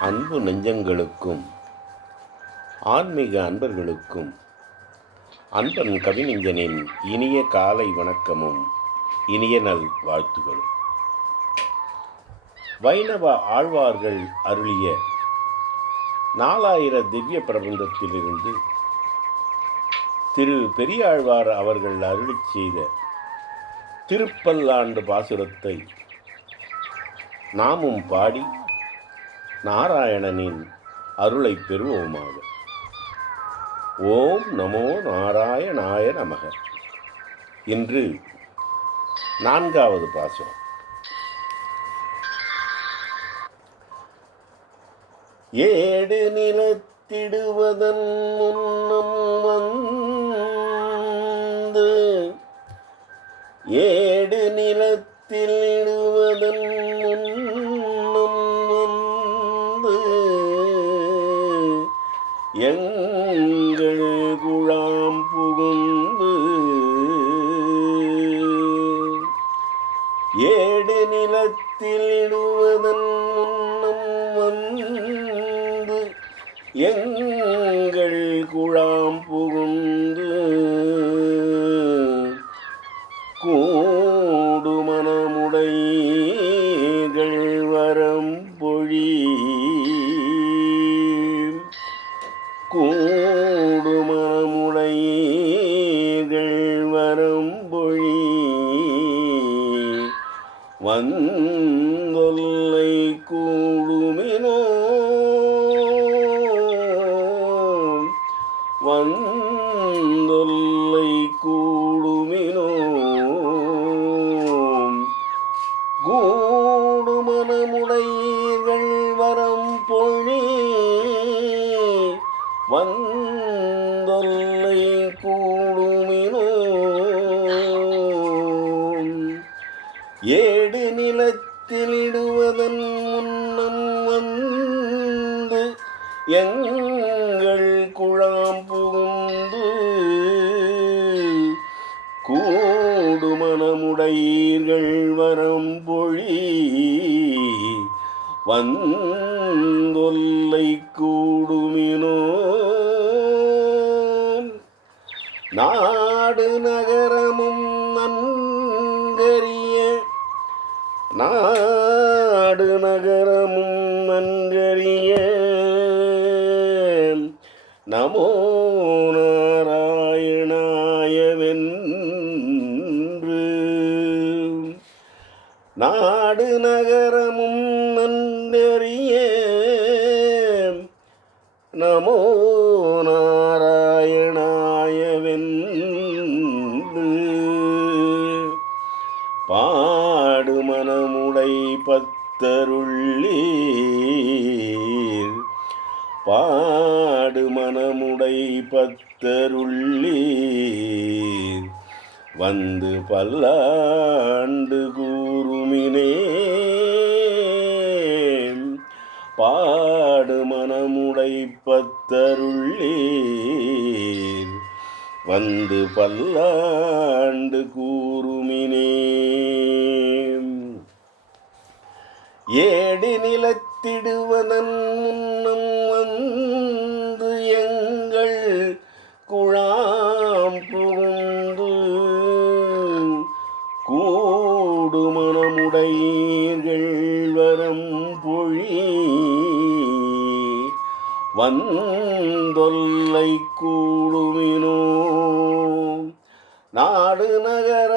அன்பு நெஞ்சங்களுக்கும் ஆன்மீக அன்பர்களுக்கும் அன்பன் கவிஞனின் இனிய காலை வணக்கமும் இனிய நல் வாழ்த்துகளும். வைணவ ஆழ்வார்கள் அருளிய நாலாயிர திவ்ய பிரபந்தத்திலிருந்து திரு பெரியாழ்வார் அவர்கள் அருளி செய்த திருப்பல்லாண்டு பாசுரத்தை நாமும் பாடி நாராயணனின் அருளை பெறுவோமாக. ஓம் நமோ நாராயணாய நமக. இன்று நான்காவது பாசம். ஏடு நிலத்திடுவதன் முன்னம் வந்து ஏ எங்கள் குழாம் புகுந்து? ஏடு நிலத்தில் இடுவதன் முன்ன வந்தொல்லை கூடுமினோ? வந்தொல்லை கூடுமினோ? கூடுமனமுடையீர்கள் வரம் பொழி வந்தொல்லை ஏடு நிலத்திலிடுவதன் முன்னம் வந்து எங்கள் குழாம் புகுந்து கூடு மனமுடையீர்கள் வரம் பொழி வந்தொல்லை கூடுமினோ நாடு நகரமும் நாடு நகரமும் நன்கரிய நமோ நாராயணாயவென்று. நாடு நகரமும் நன்றறிய பத்தருள்ளீர் பாடு மனமுடை பத்தருள்ளீர் வந்து பல்லாண்டு கூறுமினே. பாடு மனமுடை பத்தருள்ளீர் வந்து பல்லாண்டு கூறுமினே. ஏடி நிலத்திடுவதன் முன்னம் வந்து எங்கள் குழாம் புகுந்து கூடுமனமுடையீர்கள் வரம் பொழி வந்தொல்லை கூடுமினோ. நாடு நகர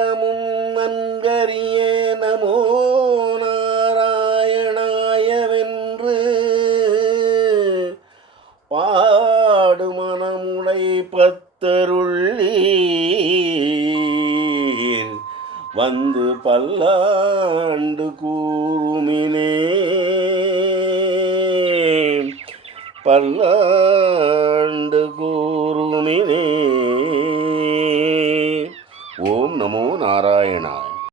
வந்து பல்லாண்டு கூறுமினே பல்லாண்டு கூறுமினே ஓம் நமோ நாராயணா.